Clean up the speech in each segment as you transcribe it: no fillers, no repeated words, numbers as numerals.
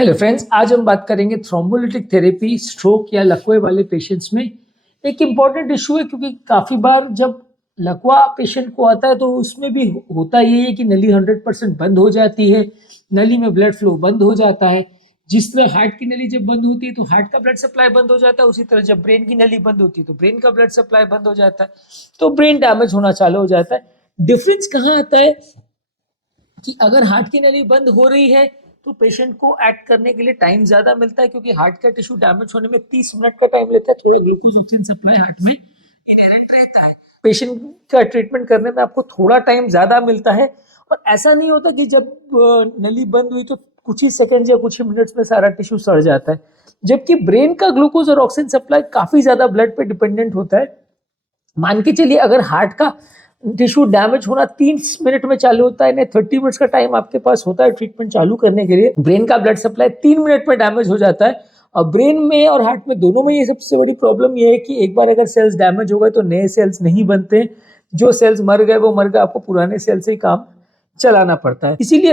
Hello friends, आज हम बात करेंगे थ्रोम्बोलिटिक थेरेपी स्ट्रोक या लकवे वाले पेशेंट्स में। एक इम्पॉर्टेंट इशू है क्योंकि काफ़ी बार जब लकवा पेशेंट को आता है तो उसमें भी होता ये है कि नली 100% बंद हो जाती है, नली में ब्लड फ्लो बंद हो जाता है। जिस तरह हार्ट की नली जब बंद होती है तो हार्ट का ब्लड सप्लाई बंद हो जाता है, उसी तरह जब ब्रेन की नली बंद होती है तो ब्रेन का ब्लड सप्लाई बंद हो जाता है, तो ब्रेन डैमेज होना चालू हो जाता है। डिफरेंस कहाँ आता है कि अगर हार्ट की नली बंद हो रही है तो पेशेंट को एक्ट करने के लिए टाइम ज्यादा मिलता है, क्योंकि हार्ट का टिश्यू डैमेज होने में 30 मिनट का टाइम लेता है। थोड़ा ग्लूकोज ऑक्सीजन सप्लाई हार्ट में इनहेरेंट रहता है। पेशेंट का ट्रीटमेंट करने में आपको थोड़ा टाइम ज्यादा मिलता है, और ऐसा नहीं होता कि जब नली बंद हुई तो कुछ ही सेकंड या कुछ ही मिनट्स में सारा टिश्यू सड़ जाता है। जबकि ब्रेन का ग्लूकोज और ऑक्सीजन सप्लाई काफी ज्यादा ब्लड पे डिपेंडेंट होता है। मान के चलिए अगर हार्ट का टिश्यू डैमेज होना 30 मिनट में चालू होता है, 30 मिनट्स का टाइम आपके पास होता है ट्रीटमेंट चालू करने के लिए। ब्रेन का ब्लड सप्लाई 3 मिनट में डैमेज हो जाता है। और ब्रेन में और हार्ट में दोनों में ये सबसे बड़ी प्रॉब्लम ये है कि एक बार अगर सेल्स डैमेज हो गए तो नए सेल्स नहीं बनते। जो सेल्स मर गए वो मर गए, आपको पुराने सेल से ही काम चलाना पड़ता है। इसीलिए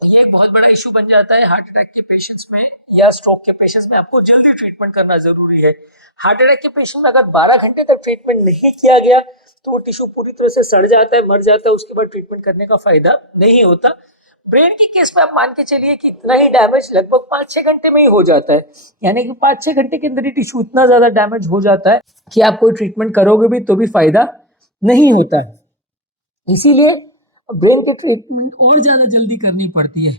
ये एक बहुत बड़ा इशू बन जाता है हार्ट अटैक के पेशेंट्स में या स्ट्रोक के पेशेंट्स में। आपको जल्दी ट्रीटमेंट करना जरूरी है। हार्ट अटैक के पेशेंट में अगर 12 घंटे तक ट्रीटमेंट नहीं किया गया तो वो टिश्यू पूरी तरह से सड़ जाता है, मर जाता है, उसके बाद ट्रीटमेंट करने का फायदा नहीं होता। ब्रेन के केस में आप मान के चलिए कि इतना ही डैमेज लगभग 5-6 घंटे में ही हो जाता है। यानी कि 5-6 घंटे के अंदर ही टिश्यू इतना ज्यादा डैमेज हो जाता है कि आप कोई ट्रीटमेंट करोगे भी तो भी फायदा नहीं होता है। इसीलिए ब्रेन के ट्रीटमेंट और ज्यादा जल्दी करनी पड़ती है।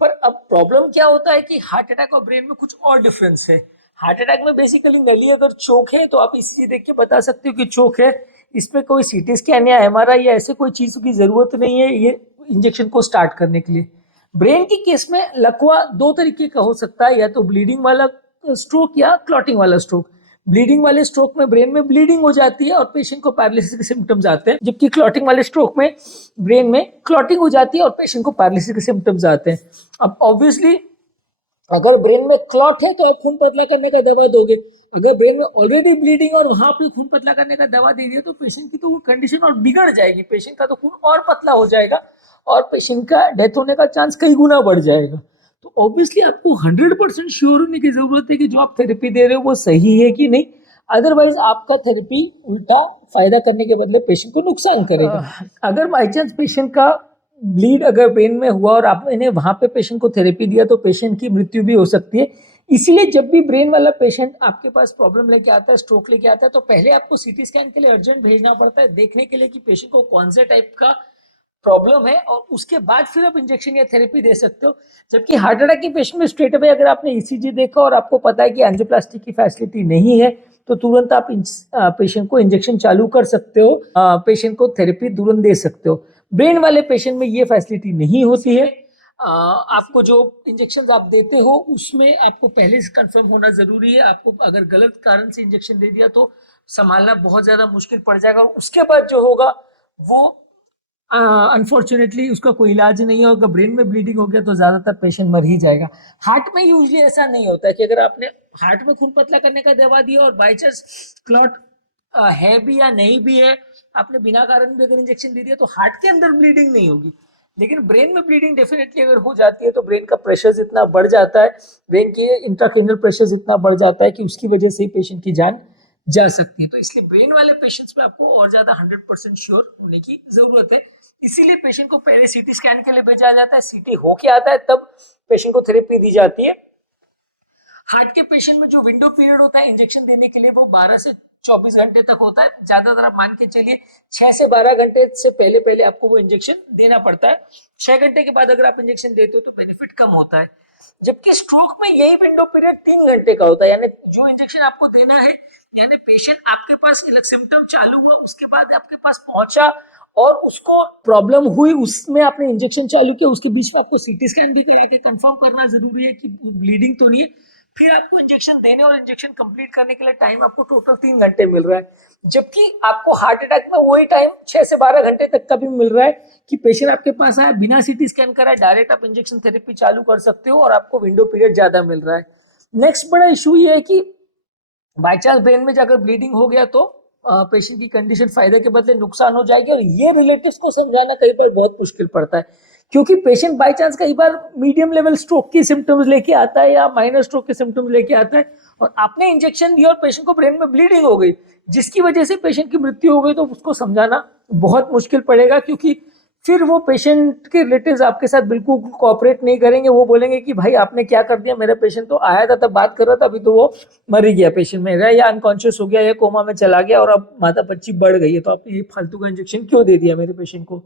पर अब प्रॉब्लम क्या होता है कि हार्ट अटैक और ब्रेन में कुछ और डिफरेंस है। हार्ट अटैक में बेसिकली नली अगर चोक है तो आप इसी देख के बता सकते हो कि चोक है। इसमें कोई सीटी स्कैन या एमआरआई या ऐसे कोई चीज की जरूरत नहीं है ये इंजेक्शन को स्टार्ट करने के लिए। ब्रेन के केस में लकवा दो तरीके का हो सकता है, या तो ब्लीडिंग वाला स्ट्रोक या क्लॉटिंग वाला स्ट्रोक। ब्लीडिंग वाले स्ट्रोक में ब्रेन में ब्लीडिंग हो जाती है और पेशेंट को पैरालिसिस के सिम्टम्स आते हैं, जबकि क्लॉटिंग वाले स्ट्रोक में ब्रेन में क्लॉटिंग हो जाती है और पेशेंट को पैरालिसिस के सिम्टम्स आते हैं। अब ऑब्वियसली अगर ब्रेन में क्लॉट है तो आप खून पतला करने का दवा दोगे। अगर ब्रेन में ऑलरेडी ब्लीडिंग और वहां पे खून पतला करने का दवा दे दिया तो पेशेंट की तो वो कंडीशन और बिगड़ जाएगी, पेशेंट का तो खून और पतला हो जाएगा और पेशेंट का डेथ होने का चांस कई गुना बढ़ जाएगा। तो ऑब्वियसली आपको 100% श्योर होने की जरूरत है कि जो आप थेरेपी दे रहे हो वो सही है कि नहीं। अदरवाइज आपका थेरेपी उल्टा फायदा करने के बदले पेशेंट को नुकसान करेगा। अगर बाई चांस पेशेंट का ब्लीड अगर ब्रेन में हुआ और आपने वहां पे पेशेंट को थेरेपी दिया तो पेशेंट की मृत्यु भी हो सकती है। इसीलिए जब भी ब्रेन वाला पेशेंट आपके पास प्रॉब्लम लेके आता है, स्ट्रोक लेके आता है, तो पहले आपको सीटी स्कैन के लिए अर्जेंट भेजना पड़ता है, देखने के लिए कि पेशेंट को कौन से टाइप का प्रॉब्लम है, और उसके बाद फिर आप इंजेक्शन या थेरेपी दे सकते हो। जबकि हार्ट अटैक के पेशेंट में स्ट्रेट अवे अगर आपने ईसीजी देखा और आपको पता है कि एंजियोप्लास्टी की फैसिलिटी नहीं है तो तुरंत आप पेशेंट को इंजेक्शन चालू कर सकते हो, पेशेंट को थेरेपी तुरंत दे सकते हो। ब्रेन वाले पेशेंट में ये फैसिलिटी नहीं होती है। आपको जो इंजेक्शन आप देते हो उसमें आपको पहले से कंफर्म होना जरूरी है। आपको अगर गलत कारण से इंजेक्शन दे दिया तो संभालना बहुत ज्यादा मुश्किल पड़ जाएगा, और उसके बाद जो होगा वो अनफॉर्चुनेटली उसका कोई इलाज नहीं होगा। ब्रेन में ब्लीडिंग हो गया तो ज्यादातर पेशेंट मर ही जाएगा। हार्ट में यूजली ऐसा नहीं होता है कि अगर आपने हार्ट में खून पतला करने का दवा दिया और बाई चांस क्लॉट है भी या नहीं भी है, आपने बिना कारण भी अगर इंजेक्शन दे दिया तो हार्ट के अंदर ब्लीडिंग नहीं होगी। लेकिन ब्रेन में ब्लीडिंग डेफिनेटली अगर हो जाती है तो ब्रेन का प्रेशर इतना बढ़ जाता है, ब्रेन के इंट्राक्रेनियल प्रेशर इतना बढ़ जाता है कि उसकी वजह से ही पेशेंट की जान जा सकती है। तो इसलिए ब्रेन वाले पेशेंट्स में आपको और ज्यादा 100% श्योर होने की जरूरत है। इसीलिए पेशेंट को पहले सीटी स्कैन के लिए भेजा जाता है, सीटी होके आता है तब पेशेंट को थेरेपी दी जाती है। हार्ट के पेशेंट में जो विंडो पीरियड होता है इंजेक्शन देने के लिए वो 12 से 24 घंटे तक होता है। ज्यादातर आप मान के चलिए 6 से 12 घंटे से पहले पहले आपको वो इंजेक्शन देना पड़ता है। 6 घंटे के बाद अगर आप इंजेक्शन देते हो तो बेनिफिट कम होता है। जबकि स्ट्रोक में यही विंडो पीरियड 3 घंटे का होता है, यानी जो इंजेक्शन आपको देना है, यानी पेशेंट आपके पास सिम्टम चालू हुआ उसके बाद आपके पास पहुंचा और उसको प्रॉब्लम हुई, उसमें आपने इंजेक्शन चालू किया, उसके बीच में आपको सीटी स्कैन भी करा के कंफर्म करना जरूरी है कि ब्लीडिंग तो नहीं है। फिर आपको इंजेक्शन देने और इंजेक्शन कंप्लीट करने के लिए टाइम आपको टोटल 3 घंटे मिल रहा है। जबकि आपको हार्ट अटैक में वही टाइम 6 से 12 घंटे तक का भी मिल रहा है कि पेशेंट आपके पास आया बिना सीटी स्कैन कराए डायरेक्ट आप इंजेक्शन थेरेपी चालू कर सकते हो और आपको विंडो पीरियड ज्यादा मिल रहा है। नेक्स्ट बड़ा इशू ये है कि बाई चांस ब्रेन में अगर ब्लीडिंग हो गया तो पेशेंट की कंडीशन फायदे के बदले नुकसान हो जाएगी। और ये रिलेटिव्स को समझाना कई बार बहुत मुश्किल पड़ता है, क्योंकि पेशेंट बाय चांस कई बार मीडियम लेवल स्ट्रोक की सिम्टम्स लेके आता है या माइनर स्ट्रोक के सिम्टम्स लेके आता है, और आपने इंजेक्शन दिया और पेशेंट को ब्रेन में ब्लीडिंग हो गई, जिसकी वजह से पेशेंट की मृत्यु हो गई, तो उसको समझाना बहुत मुश्किल पड़ेगा, क्योंकि फिर वो पेशेंट के रिलेटिव्स आपके साथ बिल्कुल कोऑपरेट नहीं करेंगे। वो बोलेंगे कि भाई आपने क्या कर दिया, मेरा पेशेंट तो आया था तब बात कर रहा था, अभी तो वो मर ही गया पेशेंट मेरा, या अनकॉन्शियस हो गया या कोमा में चला गया और अब माता बच्ची बढ़ गई है, तो आपने ये फालतू का इंजेक्शन क्यों दे दिया मेरे पेशेंट को।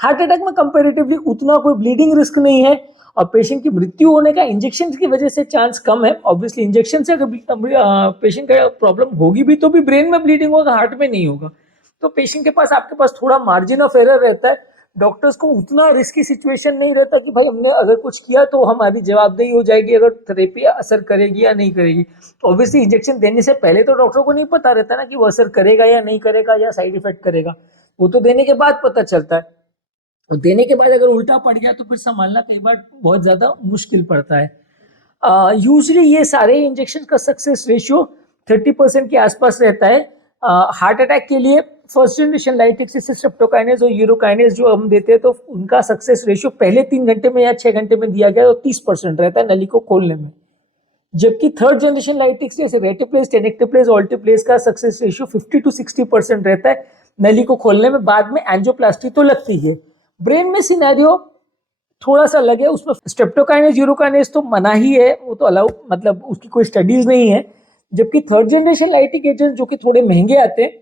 हार्ट अटैक में कंपेरेटिवली उतना कोई ब्लीडिंग रिस्क नहीं है और पेशेंट की मृत्यु होने का इंजेक्शन की वजह से चांस कम है। ऑब्वियसली इंजेक्शन से अगर पेशेंट का प्रॉब्लम होगी भी तो भी ब्रेन में ब्लीडिंग होगा, हार्ट में नहीं होगा। तो पेशेंट के पास आपके पास थोड़ा मार्जिन ऑफ एरर रहता है। डॉक्टर्स को उतना रिस्की सिचुएशन नहीं रहता कि भाई हमने अगर कुछ किया तो हमारी जवाबदेही हो जाएगी अगर थेरेपी असर करेगी या नहीं करेगी। तो ऑब्वियसली इंजेक्शन देने से पहले तो डॉक्टर को नहीं पता रहता ना कि वो असर करेगा या नहीं करेगा या साइड इफेक्ट करेगा, वो तो देने के बाद पता चलता है। और देने के बाद अगर उल्टा पड़ गया तो फिर संभालना कई बार बहुत ज़्यादा मुश्किल पड़ता है। यूजली ये सारे इंजेक्शन का सक्सेस रेशियो 30% के आसपास रहता है। हार्ट अटैक के लिए फर्स्ट जनरेशन लाइटिक्स स्ट्रेप्टोकाइनेज और यूरोकाइनेज जो हम देते हैं तो उनका सक्सेस रेशियो पहले 3 घंटे में या 6 घंटे में दिया गया तो 30% रहता है नली को खोलने में, जबकि थर्ड जनरेशन लाइटिक्स जैसे रेटिप्लेस, टेनेक्टिप्लेस, ऑल्टिप्लेस का सक्सेस रेशियो 50 to 60% रहता है नली को खोलने में। बाद में एंजियोप्लास्टी तो लगती है। ब्रेन में सिनेरियो थोड़ा सा लगे, उसमें स्ट्रेप्टोकाइनेज यूरोकाइनेज तो मना ही है, वो तो अलाउ मतलब उसकी कोई स्टडीज नहीं है। जबकि थर्ड जनरेशन लाइटिक एजेंट जो कि थोड़े महंगे आते हैं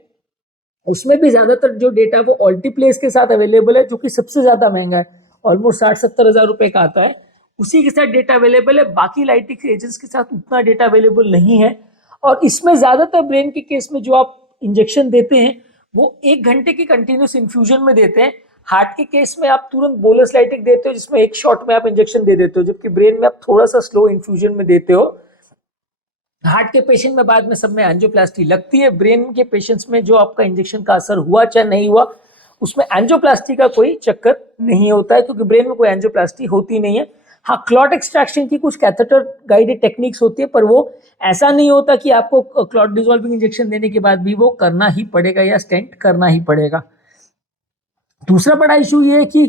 उसमें भी ज्यादातर जो डेटा वो ऑल्टीप्लेस के साथ अवेलेबल है, जो कि सबसे ज्यादा महंगा है, ऑलमोस्ट 60-70 हजार रुपए का आता है, उसी के साथ डेटा अवेलेबल है। बाकी लाइटिक एजेंट्स के साथ उतना डेटा अवेलेबल नहीं है। और इसमें ज्यादातर ब्रेन के केस में जो आप इंजेक्शन देते हैं वो 1 घंटे की कंटिन्यूस इन्फ्यूजन में देते हैं। हार्ट के केस में आप तुरंत बोलस लाइटिक देते हो जिसमें एक शॉट में आप इंजेक्शन दे देते हो, जबकि ब्रेन में आप थोड़ा सा स्लो इन्फ्यूजन में देते हो। हार्ट के पेशेंट में बाद में सब में एंजियोप्लास्टी लगती है। ब्रेन के पेशेंट्स में जो आपका इंजेक्शन का असर हुआ चाहे नहीं हुआ उसमें एंजियोप्लास्टी का कोई चक्कर नहीं होता है, क्योंकि ब्रेन में कोई एंजियोप्लास्टी होती नहीं है। हाँ, क्लॉट एक्सट्रैक्शन की कुछ कैथेटर गाइडेड टेक्निक्स होती है, पर वो ऐसा नहीं होता कि आपको क्लॉट डिसॉल्विंग इंजेक्शन देने के बाद भी वो करना ही पड़ेगा या स्टेंट करना ही पड़ेगा। दूसरा बड़ा इशू ये है कि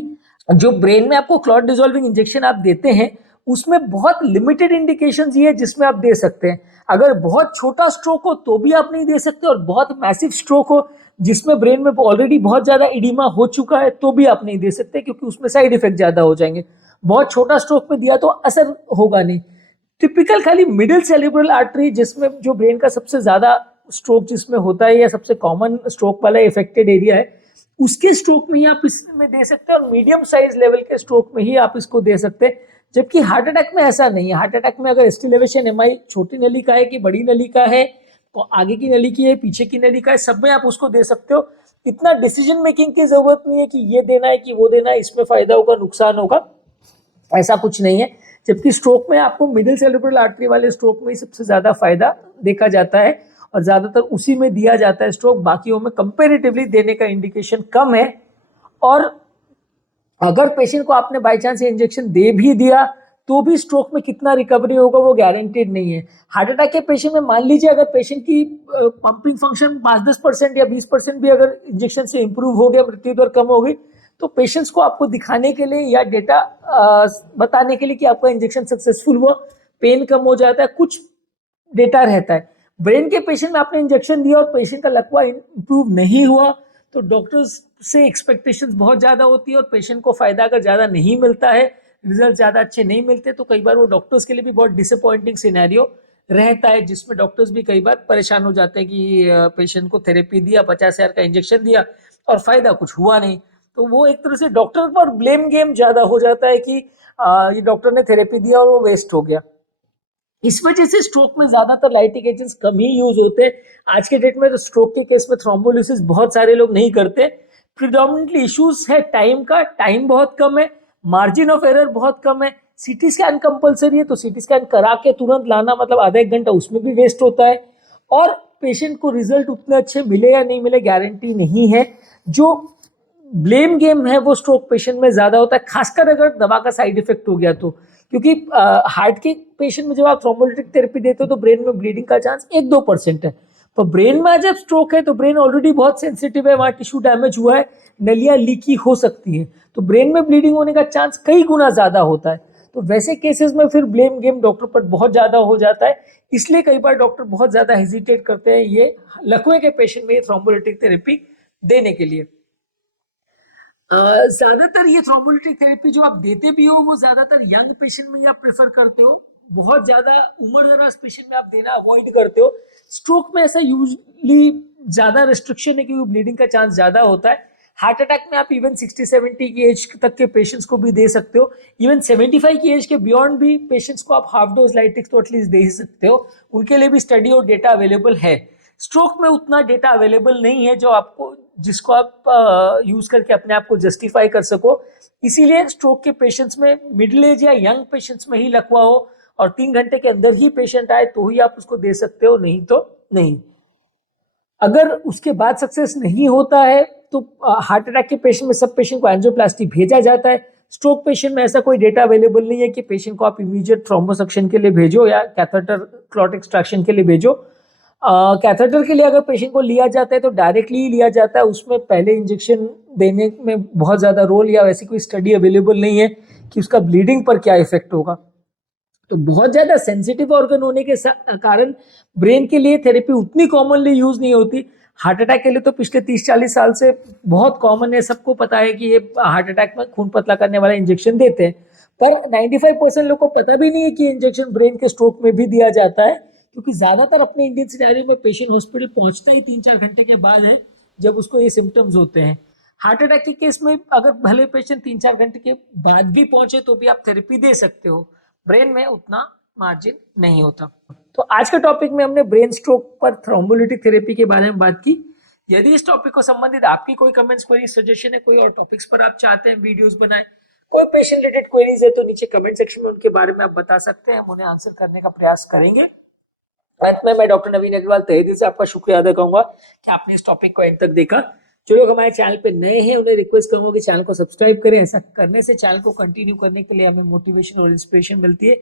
जो ब्रेन में आपको क्लॉट डिसॉल्विंग इंजेक्शन आप देते हैं उसमें बहुत लिमिटेड इंडिकेशंस ये है जिसमें आप दे सकते हैं। अगर बहुत छोटा स्ट्रोक हो तो भी आप नहीं दे सकते, और बहुत मैसिव स्ट्रोक हो जिसमें ब्रेन में ऑलरेडी बहुत ज्यादा इडिमा हो चुका है तो भी आप नहीं दे सकते, क्योंकि उसमें साइड इफेक्ट ज्यादा हो जाएंगे। बहुत छोटा स्ट्रोक में दिया तो असर होगा नहीं। टिपिकल खाली मिडिल सेरिब्रल आर्टरी जिसमें जो ब्रेन का सबसे ज्यादा स्ट्रोक जिसमें होता है या सबसे कॉमन स्ट्रोक वाला इफेक्टेड एरिया है, उसके स्ट्रोक में ही आप इसमें दे सकते हैं, और मीडियम साइज लेवल के स्ट्रोक में ही आप इसको दे सकते हैं। जबकि हार्ट अटैक में ऐसा नहीं है। हार्ट अटैक में अगर एसटी एलिवेशन एमआई छोटी नली का है कि बड़ी नली का है, तो आगे की नली की है, पीछे की नली का है, सब में आप उसको दे सकते हो। इतना डिसीजन मेकिंग की जरूरत नहीं है कि ये देना है कि वो देना है, इसमें फायदा होगा नुकसान होगा, ऐसा कुछ नहीं है। जबकि स्ट्रोक में आपको मिडिल सेरिब्रल आर्टरी वाले स्ट्रोक में ही सबसे ज्यादा फायदा देखा जाता है और ज्यादातर उसी में दिया जाता है स्ट्रोक। बाकियों में कंपेरेटिवली देने का इंडिकेशन कम है। और अगर पेशेंट को आपने बाई चांस इंजेक्शन दे भी दिया तो भी स्ट्रोक में कितना रिकवरी होगा वो गारंटेड नहीं है। हार्ट अटैक के पेशेंट में मान लीजिए अगर पेशेंट की पंपिंग फंक्शन 5-10% या 20% भी अगर इंजेक्शन से इंप्रूव हो गया, मृत्यु दर कम हो गई, तो पेशेंट्स को आपको दिखाने के लिए या डेटा बताने के लिए कि आपका इंजेक्शन सक्सेसफुल हुआ, पेन कम हो जाता है, कुछ डेटा रहता है। ब्रेन के पेशेंट में आपने इंजेक्शन दिया और पेशेंट का लकवा इंप्रूव नहीं हुआ तो डॉक्टर्स से एक्सपेक्टेशंस बहुत ज्यादा होती है, और पेशेंट को फायदा अगर ज्यादा नहीं मिलता है, रिजल्ट ज्यादा अच्छे नहीं मिलते, तो कई बार वो डॉक्टर्स के लिए भी बहुत डिसअपॉइंटिंग सिनेरियो रहता है, जिसमें डॉक्टर्स भी कई बार परेशान हो जाते हैं कि पेशेंट को थेरेपी दिया, 50,000 का इंजेक्शन दिया और फायदा कुछ हुआ नहीं। तो वो एक तरह से डॉक्टर पर ब्लेम गेम ज्यादा हो जाता है कि ये डॉक्टर ने थेरेपी दिया और वो वेस्ट हो गया। इस वजह से स्ट्रोक में ज्यादातर लाइटिक एजेंट्स कम ही यूज होते हैं। आज के डेट में तो स्ट्रोक के केस में थ्रोम्बोलिसिस बहुत सारे लोग नहीं करते। प्रिडोमिनेंटली इश्यूज है टाइम का, टाइम बहुत कम है, मार्जिन ऑफ एरर बहुत कम है। सीटी स्कैन कंपलसरी है तो सीटी स्कैन करा के तुरंत लाना मतलब आधा एक घंटा उसमें भी वेस्ट होता है, और पेशेंट को रिजल्ट उतने अच्छे मिले या नहीं मिले गारंटी नहीं है। जो ब्लेम गेम है वो स्ट्रोक पेशेंट में ज्यादा होता है, खासकर अगर दवा का साइड इफेक्ट हो गया तो। क्योंकि हार्ट के पेशेंट में जब आप थ्रोम्बोलिटिक थेरेपी देते हो तो ब्रेन में ब्लीडिंग का चांस 1-2% है, पर ब्रेन में जब स्ट्रोक है तो ब्रेन ऑलरेडी बहुत सेंसिटिव है, वहां टिश्यू डैमेज हुआ है, नलियां लीकी हो सकती हैं, तो ब्रेन में ब्लीडिंग होने का चांस कई गुना ज्यादा होता है। तो वैसे केसेस में फिर ब्लेम गेम डॉक्टर पर बहुत ज्यादा हो जाता है, इसलिए कई बार डॉक्टर बहुत ज्यादा हेजिटेट करते हैं ये लकवे के पेशेंट में थ्रोम्बोलिटिक थेरेपी देने के लिए। ज्यादातर ये थ्रोम्बोलिटिक थेरेपी जो आप देते भी हो वो ज्यादातर यंग पेशेंट में आप प्रेफर करते हो, बहुत ज्यादा उम्र दराज पेशेंट में आप देना अवॉइड करते हो। स्ट्रोक में ऐसा यूजली ज्यादा रिस्ट्रिक्शन है क्योंकि ब्लीडिंग का चांस ज्यादा होता है। हार्ट अटैक में आप इवन 60-70 की एज तक के पेशेंट्स को भी दे सकते हो, इवन 75 की एज के बियॉन्ड भी पेशेंट्स को आप हाफ डोज लाइटिक्स तो एटलीस्ट दे ही सकते हो, उनके लिए भी स्टडी और डेटा अवेलेबल है। स्ट्रोक में उतना डेटा अवेलेबल नहीं है जो आपको जिसको आप यूज करके अपने आप को जस्टिफाई कर सको, इसीलिए स्ट्रोक के पेशेंट्स में मिडिल एज या यंग पेशेंट्स में ही लकवा हो और 3 घंटे के अंदर ही पेशेंट आए तो ही आप उसको दे सकते हो, नहीं तो नहीं। अगर उसके बाद सक्सेस नहीं होता है तो हार्ट अटैक के पेशेंट में सब पेशेंट को एंजियोप्लास्टी भेजा जाता है। स्ट्रोक पेशेंट में ऐसा कोई डेटा अवेलेबल नहीं है कि पेशेंट को आप इमीडिएट थ्रोम्बोसक्शन के लिए भेजो या कैथेटर क्लॉट एक्सट्रैक्शन के लिए भेजो। कैथेटर के लिए अगर पेशेंट को लिया जाता है तो डायरेक्टली ही लिया जाता है, उसमें पहले इंजेक्शन देने में बहुत ज़्यादा रोल या वैसी कोई स्टडी अवेलेबल नहीं है कि उसका ब्लीडिंग पर क्या इफेक्ट होगा। तो बहुत ज़्यादा सेंसिटिव ऑर्गन होने के कारण ब्रेन के लिए थेरेपी उतनी कॉमनली यूज नहीं होती। हार्ट अटैक के लिए तो पिछले 30-40 साल से बहुत कॉमन है, सबको पता है कि ये हार्ट अटैक में खून पतला करने वाला इंजेक्शन देते हैं, पर 95% लोग को पता भी नहीं है कि इंजेक्शन ब्रेन के स्ट्रोक में भी दिया जाता है, क्योंकि ज्यादातर अपने इंडियन सिनेरियो में पेशेंट हॉस्पिटल पहुंचता ही 3-4 घंटे के बाद है जब उसको ये सिम्टम्स होते हैं। हार्ट अटैक के केस में अगर भले पेशेंट 3-4 घंटे के बाद भी पहुंचे तो भी आप थेरेपी दे सकते हो, ब्रेन में उतना मार्जिन नहीं होता। तो आज के टॉपिक में हमने ब्रेन स्ट्रोक पर थ्रोम्बोलिटिक थेरेपी के बारे में बात की। यदि इस टॉपिक को संबंधित आपकी कोई कमेंट्स, कोई सजेशन है, कोई और टॉपिक्स पर आप चाहते हैं वीडियोस बनाए, कोई पेशेंट रिलेटेड क्वेरीज है तो नीचे कमेंट सेक्शन में उनके बारे में आप बता सकते हैं, हम उन्हें आंसर करने का प्रयास करेंगे। अंत में मैं डॉक्टर नवीन अग्रवाल तहे दिल से आपका शुक्रिया अदा करूंगा कि आपने इस टॉपिक को एंड तक देखा। जो लोग हमारे चैनल पे नए हैं उन्हें रिक्वेस्ट करूंगा कि चैनल को सब्सक्राइब करें, ऐसा करने से चैनल को कंटिन्यू करने के लिए हमें मोटिवेशन और इंस्पिरेशन मिलती है।